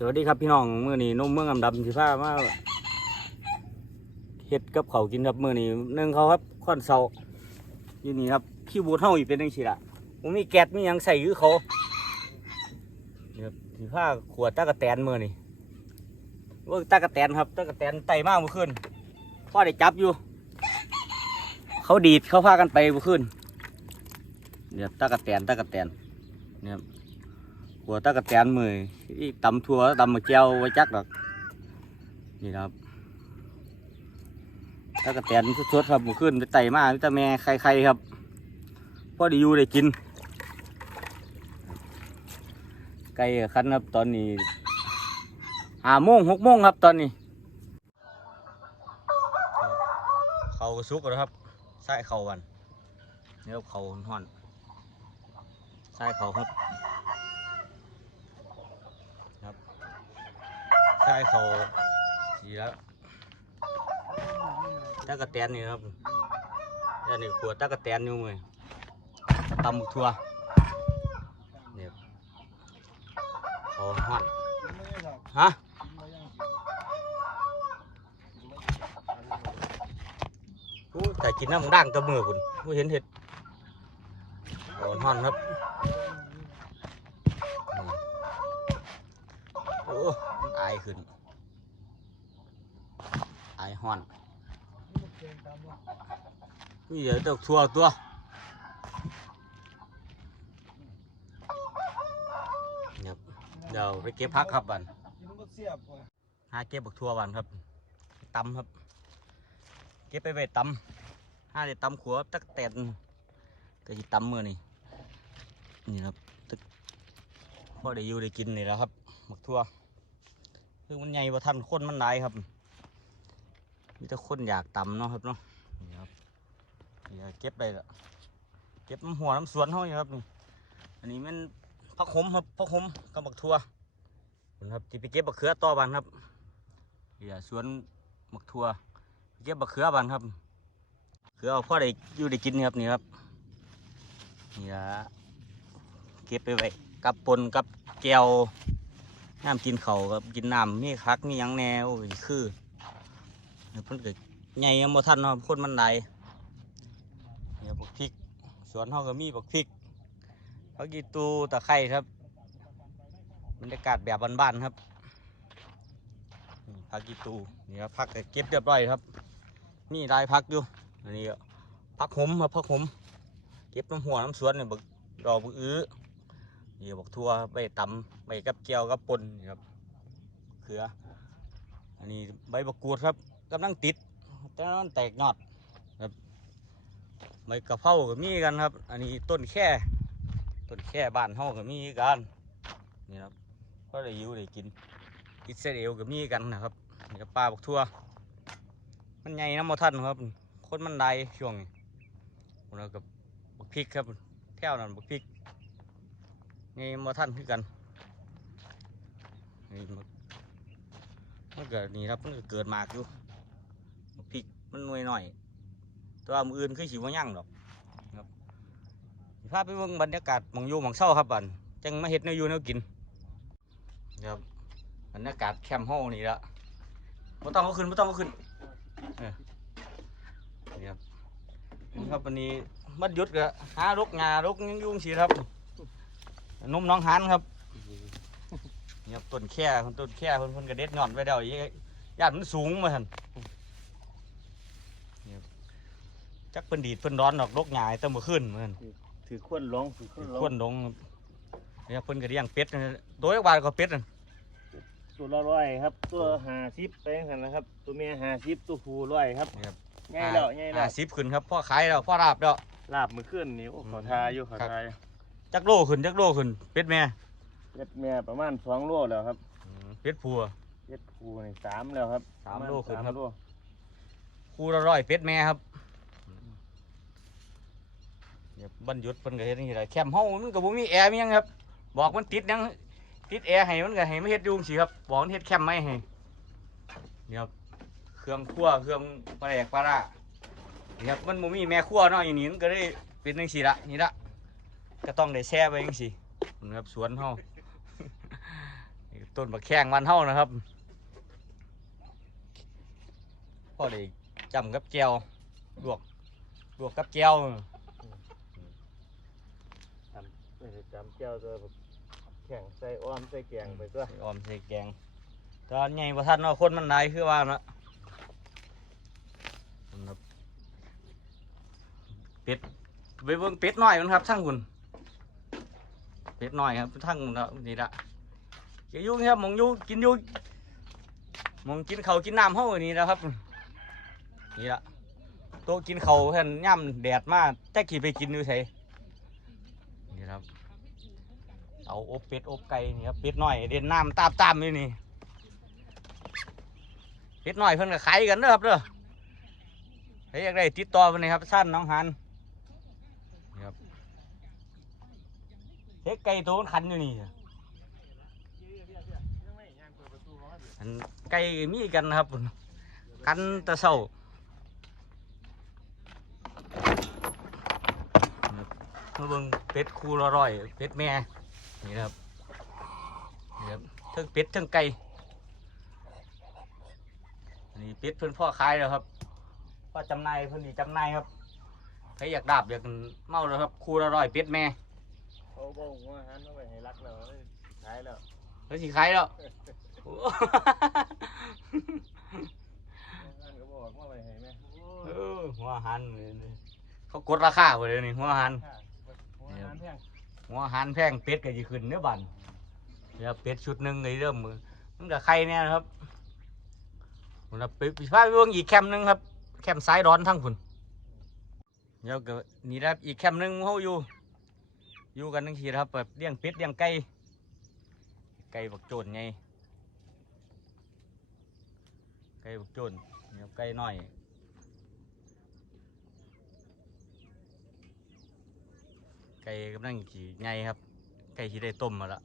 สวัสดีครับพี่น้องมื้อนี้นุ่มเมืองอำดำสิพามาเฮ็ดกับเขากินครับมื้อนี้นึ่งเขาครับข้อนเสาอยู่นี่ครับขี้บูดเฮาอีกเป็นจังซี่ล่ะผมมีแก๊สมียังใส่คือเขานี่ครับสิพาขวดตะกะแตนมื้อนี้เว่าตะกะแตนครับตะกะแตนไตมากเมื่อคืนพ่อได้จับอยู่ เขาดีดเขาพากันไปเมื่อคืนเนี่ยตะกะแตนตะกะแตนเนี่ย หัวตะกะแตนมืออีตำทัวตำมะเจียวไว้จักดอกนี่ครับตะกะแตนสดๆครับเมื่อคืนไปไต่มาวิตาแม่ไข่ๆครับพอได้อยู่ได้กิน ไก่คันครับตอนนี้ห้าโมงหกโมงครับตอนนี้ เขาก็สุกแล้วครับใส่เขาวันนี่ครับเขาห่อนใส่เขาครับ ใช่เขาสีแล้วตะกะแตนนี่ครับอันนี้ขวดตะกะแตนอยู่มือตำบักทั่วเนี่ยเขาหอนฮะอู้แต่กินน้ำด่างกับมือคุณผู้เห็นเห็ดเขาหอนครับนี่โอ้มัน อายขึ้น อายห้อนนี่เดี๋ยวตกทัวตัวเดี๋ยวเดี๋ยวไปเก็บพักครับบันหาเก็บบักทัวบันครับตำครับ เก็บไปไว้ตำห้าเดี๋ยวตำขัวตักแตนก็จะตำมือนี่นี่ครับพอได้อยู่ได้กินนี่แล้วครับบักทัว คือมันใหญ่ว่าทันคนมันได้ครับ มีแต่คนอยากตำเนาะครับเนาะนี่ครับนี่ครับเก็บไปละเก็บน้ำหัวน้ำสวนเขานี่ครับนี่อันนี้มันพักหมครับพักหมกับบักทัวนะครับที่ไปเก็บบักเขือต่อบันครับนี่ครับสวนบักทัวเก็บบักเขือบันครับเขือเอาพ่อได้อยู่ได้กินครับนี่ครับนี่ครับเก็บไปไว้กับปนกับแก้ว น้ำกินเขากับกินน้ำมีคักมียังแนวคือเพิ่นก็ใหญ่ยังบ่ทันเนาะคนมันไหลเนี่ยบักพริกสวนเฮาก็มีบักพริกผักกีตูตะไคร้ครับบรรยากาศแบบบ้านๆครับนี่ผักกีตูนี่ครับผักเก็บเรียบร้อยครับ มีลายผักอยู่อันนี้ก็ผักหมครับผักหมเก็บน้ำหัวน้ำสวนเนี่ยบักดอกบักอื้อ นี่บอกทั่วใบตำใบกับเจียวกับปนนี่ครับเขือ อันนี้ใบบักกูดครับกำลังติดแต่มันแตกยอดครับใบกระเพราก็มีกันครับ อันนี้ต้นแค่ต้นแค่บ้านเฮาก็มีกันนี่ครับก็ได้ยู่ได้กินอิสราเอลก็มีกันนะครับนี่ครับปลาบักทั่ว มันใหญ่น้ำมทันครับคนมันได้ช่วงนี้แล้วกับบักพริกครับแถวนั้นบักพริก นี่มาท่านคือกันนี่มันมันเกิดนี่ครับมันเกิดมากอยู่พริกมันหน่วยหน่อยตัวมืออื่นคือสิว่ายั่งดอกครับสิพาไปเบิ่งบรรยากาศมองอยู่มองเศร้าครับบันจังมาเห็ดแนวอยู่แนวกินครับบรรยากาศแคมป์ห้องนี่ละไม่ต้องเอาขึ้นไม่ต้องเอาขึ้นเนี่ครับนี่ครับวันนี้มัดยุดกะหารกงารกยังยุ่งสิครับ นมน้องหันครับนี่ครับต้นแค่คนต้นแค่คนคนกระเด็ดงอนไปเดียวอีกญาติมันสูงมาหันนี่ครับจักเพิ่นดีดเพิ่นร้อนดอกรกหงายแตั้งมื่อคืนเหมือนถือขวนลงถือขวนลควนงลงครับนี่ครับเพิ่นกระเดียงเป็ดนะโดยบาทก็เป็ดนั่นตัวละร้อยครับ ตัวหาซิปไปกันนะครับ ตัวเมียหาซิปตัวผู้ร้อยครับนี่ครับง่ายแล้วง่ายแล้ห้าวสิบขึ้นครับพ่อขายแล้วพ่อราบแล้วลาบมือขึ้นนี่โอ้ขอทาอยู่ขอทา จักโลขึ้นจักโลขึ้นเป็ดแม่เป็ดเมียประมาณสองโลแล้วครับเป็ดผัวเป็ดผู้นี่สามแล้วครับสามประณโลขึ้นครับสามโลคู่ละร้อยเป็ดแม่ครับเนี่ยบรรยุทธ์เพิ่นก็เฮ็ดจังซี่แหละแคมป์เฮามันก็บ่มีแอร์มีหยังครับ บอกมันติดหยังติดแอร์ให้มันก็ให้มาเฮ็ดอยู่จังซี่ครับบอกมันเฮ็ดแคมป์ไว้ให้นี่ครับเครื่องครัวเครื่องปลาแดกปลาร้านี่ครับมันบ่มีแม่ครัวเนาะอย่างนี้มันก็ได้เป็นจังซี่ละนี่ละ ก็ต้องได้แช่ไว้จังซี่นี่ครับสวนเฮานี่ตต้นบักแข้งวันเท่านะครับพ่อได้จำกับแก้วลวกลวกกับแก้วไม่ได้จำเจ้าตัวแบบแข่งใส่อ้อมใส่แกงไปตัวใส่ออมใส่แกงตอนไงประทันเนาะคนมันหลายคือว่าเนาะนะครับเป็ดไปเบิ่งเป็ดน้อยมันครับทั้งคุณ เป็ดน้อยครับทั้งนี่ละเกี่ยวยุ่งครับมองยุ่กินยุ่หมองกินเขากินน้ำเฮาอันนี้นะครับนี่ละโต๊ะกินเขาวเห็นย่ำแดดมากแต่ขี่ไปกินอยู่ไสนี่ครับเอาอบเป็ดอบไก่นี่ครับเป็ดน้อยเด่นน้ำตามตามๆอยู่นี่เป็ดน้อยเพิ่นก็ขายกันเด้อครับเด้อใครอยากได้ติดต่อไปนี่ครับสั้นน้องหันครับ เฮ็ดไก่ตัวมันขันอยู่นี่อันไก่มีกันนะครับกันตะเศร้ามาเบิ่งเป็ดคู่ละร้อยเป็ดแม่นี่ครับนี่ครับทั้งเป็ดทั้งไก่อันนี้เป็ดเพิ่อนพ่อขายแล้วครับพ่อจำนายเพิ่อนดีจำนายครับใครอยากดาบอยากเมาแล้วครับคู่ละร้อยเป็ดแม่ เขาบอกว่าหันเอาไปให้รักแล้วขายแล้วแล้วสิขายแล้วโอ้หันก็บอกว่าไปให้แม่เออหัวหันเลยเขากดราคาไปเลยนี่หัวหันหันแพงหัวหันแพงเป็ดก็จะขึ้นเนื้อบันเดี๋ยวเป็ดชุดหนึ่งเลยเริ่มมือมันกับใครเนี่ยนะครับผมจะไปไปพาไปเบิ่งอีกแคมป์หนึงครับ แคมป์สายร้อนทั้งคุณเดี๋ยวก็นี่นะครับอีกแคมป์หนึงเขาอยู่ อยู่กันทั้งทีนะครับแบบเลี้ยงเป็ดเลี้ยงไก่ไก่บักโจนไงไก่บักโจนเนี่ครับไก่น้อยไก่กำลังขี่ไงครับ ไก่ที่ได้ต้มมาละ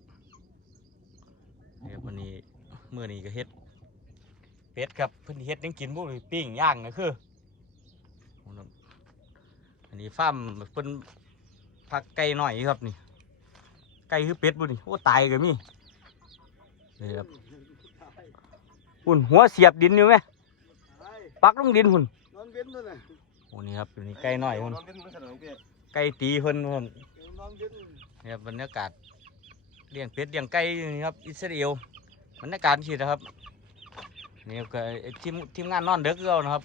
นี่ครับวันนี้เมื่อนี้ก็เฮ็ดเป็ดครับเพิ่นเฮ็ดยังกินบุ้ปิ้งย่างนะคืออันนี้ฟาร์มเพิ่น พักไก่หน่อยครับนี่ ไก่คือเป็ดบุนี่โอ้ตายก็มีนี่ครับหุ่นหัวเสียบดินอยู่ไหมปักลงดินหุ่นนอนเว้นด้วยนะโอ้นี่ครับอยู่นี่ไก่หน่อยหุ่นนอนเป็นขนมเปี๊ยะไก่ตีเพิ่นหุ่นนอนเว้นนี่ครับบรรยากาศเลี้ยงเป็ดเลี้ยงไก่นี่ครับอิสราเอลบรรยากาศสินะครับนี่ครับก็ทีมทีมงานนอนเด็กเรานะครับ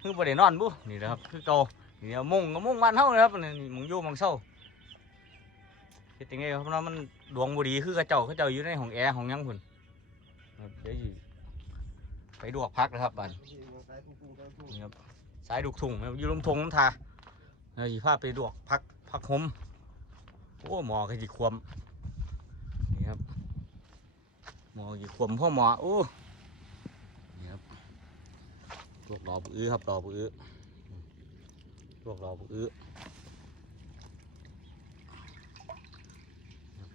คือบ่ได้นอนบุนี่นะครับคือเก่า เนี่เอามุงก็มุงบ้านเฮานะครับนี่มุงอยู่มุงเศร้าเฮ็ดยังไงครับเพราะมันดวงบ่ดีคือกระเจ้าเขาเจ้าอยู่ในห้องแอร์ห้องหยังพุ่นครับเดี๋ยวสิไปดวกพักนะครับบ้านนี่ครับสายดุกถุงครับอยู่ลมทงน้ำทาเดี๋ยวสิพาไปดวกพักพักหมโอ้หมอก็จีควมนี่ครับหมอจีควมพ่อหมอโอ้นี่ครับลวกดอกอื้อครับดอกอื้อ ลวกดอกอื้อ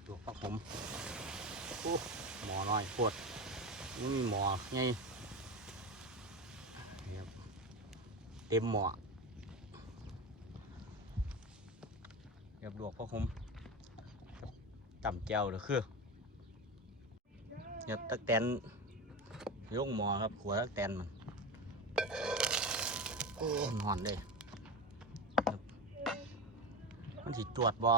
ลวกปักผมโอ้หมอน้อยปวดนี่มีหมอไงเต็มหมอเรียบลวกปักผมต่ำแก้วเด้อคือเนี่ยตักแตนยกหมอครับ ขัวตักแตนมันโอ้หอนเลยครับ มันสิจวดบ่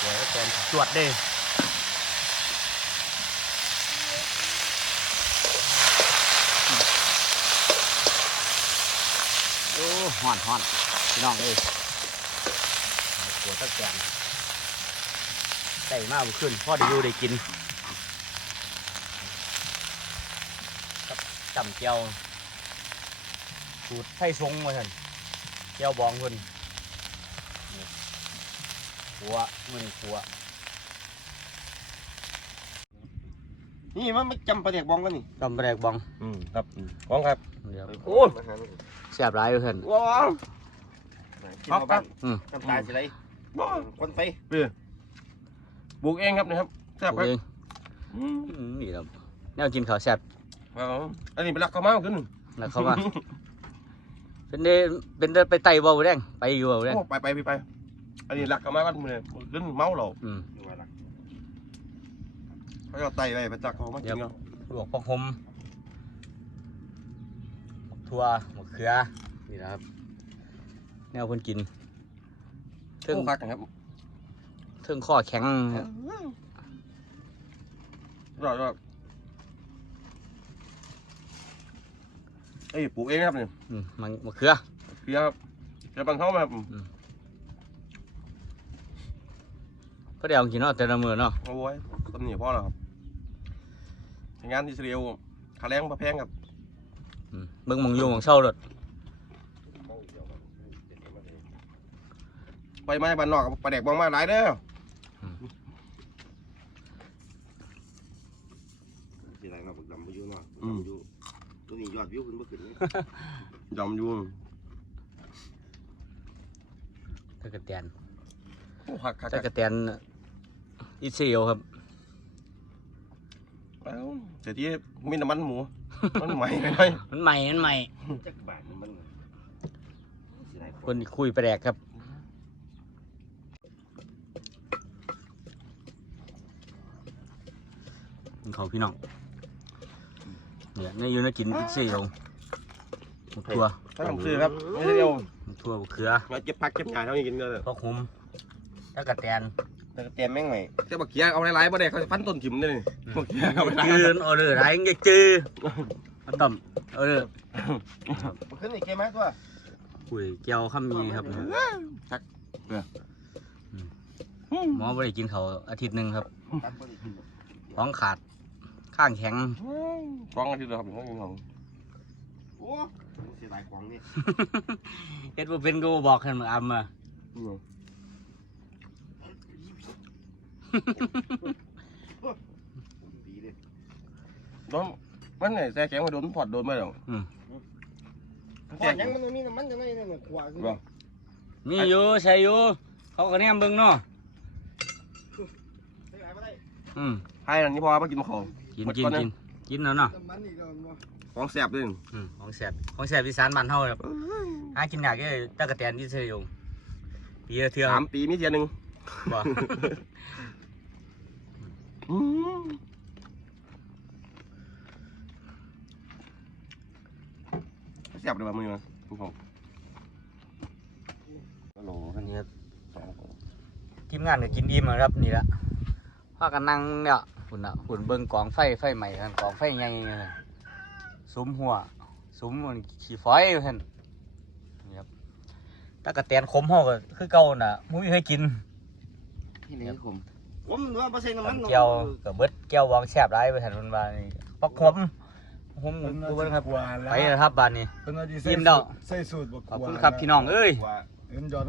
ขัวตักแตนสิจวดเด้โอ้หอนหอนพี่น้องเอ้ยหัวตะแกรงไก่มากขึ้นพ่อได้อยู่ได้กินกับจำเจียว สูตรไส้ทรงมาท่านเจียวบองคนนี่ขัวมือนี่ขัว นี่มันไม่จำประเด็กบองกันนี่จำแรกบองอืมครับของครับเดี๋ยวโอ้ยแซ่บร้ายอยู่ท่านว้าวกินมาบ้างอืมน้ำตาลสิไรคนไปบุกเองครับนี่ครับแซ่บปคลูรับกเองอืมนี่ครับแนวกินข้าวแซ่บอันนี้เป็นรักข้าวเมาขึ้นนะเขาว่า เป็นเดเป็นเดินไปไต่บ่าวแดงไปอยู่บ่าวแดงโอ้ไปไปพี่ไป อันนนี้รักกันมาวันมื้อนี้เล่นเมาเหล้าอืมเขาจะไต่ไปไปจักเขามากินเนาะลวกผักหอมบักทั่วมะเขือนี่นะครับ แนวคนกินเทิงโอ้คักครับเทิงข้อแข็งครับรอดรอด อ้ยปลูกเองครับนี่อืมมันมะเขือเพียครับเพียบันเขามาครับก็เดี๋ยวกินเนาะแต่ละมือเนาะโอ้ยต้นนี้พ่อแล้วครับงานอิสราเอลค่าแรงบ่แพงครับอืมเบิ่งหมองอยู่หมองเช่าเลยไปมาบ้านนอกปลาแดกบองมาหลายเด้อสิไรมาบักดำบ่อยู่เนาะอืมดำอยู่ตัวนี้ ยอดวิวขึ้นบ่ขึ้นเลยยอมอยู่ตะกะแตนโอ้คักคักตะกะแตนอิสราเอลครับเอ้าเดี๋ยวที่มีน้ำมันหมู มันใหม่หน่อยมันใหม่ มันใหม่จักบาทมันสิไรคนคุยไปแดกครับเขาพี่น้อง เนี่ยนี่อยู่ในกินอิสราเอลหมกทั่วถ้าผมซื้อครับอิสราเอลหมกทั่วมะเขือมาเก็บผักเก็บหญ้าเท่านี้กินก็เลยพอกหุมตะกะแตนแต่ก็เตรียมแม่งใหม่แต่บักเกียเอาหลายๆบ่ได้เขาจะฟันต้นถิ่มเลยนี่บักเกียเอาไปหลายจืนออเดอร์ไรเงี้ยจือมาต่ำออเดอร์มันขึ้นอีกเกมไหมตัวคุยเกียวข้ามมีครับหมอไม่ได้กินเขาวอาทิตย์หนึ่งครับตัดบ่ได้กินหรอกท้องขาด ข้างแข็งกองอาทิตย์เดียวครับของของโอ้เสียดายของนี่เฮ็ดว่าเป็นก็บ่บอกให้มันอำมาดีเลยโดนมันไหนแซ่แข็งมาโดนพอดโดนไม่หรอกพอยังมันบ่มีน้ำมันจังได๋เนี่ยมันขวาขึ้นบ่มีอยู่ใช่อยู่เขาก็แนมเบิ่งเนาะใส่หลายบ่ได้อืมให้อันนี้พอมากินมาของกินหมด กินก่อนนะกินกินแล้วเนาะน้ำมันอีกแล้วบ่ของแซ่บด้วยอืมของแซ่บของแซ่บอีสานบ้านเฮาครับหากินยากเลยตะกะแตนที่เซยงปีละเทื่อคสารัมบปีมีเทียหนึ่งบ่แซ่บเลยว่ะมึงนะคุณพ่อฮัลโหลอันนี้ครับทีมงานก็กินอิ่มแล้วครับนี่ละพากันนั่งเนี่ย หุ่นอะหุ่นเบิ่งกองไฟไฟใหม่กันกองไฟใหญ่เลยสุมหัวสุมมันขี้ฝอยอยู่หั่นนี่ครับตะกะแตนขมเฮาก็คือเก่าน่ะมุ้ยเคยกินที่ไหนผมผมว่าบ่ใส่น้ำมันแก้วกับเบิดแก้ววางแซ่บหลายไปหั่นมันว่านี่ปักขมผมดูเบิ่งครับไปแล้วครับบ้านนี้เพิ่นว่าสิยิ้มเด้อใส่สูตรบ่กขอบลัวคุณครับพี่น้องเอ้ยว่าเอิ้นยอด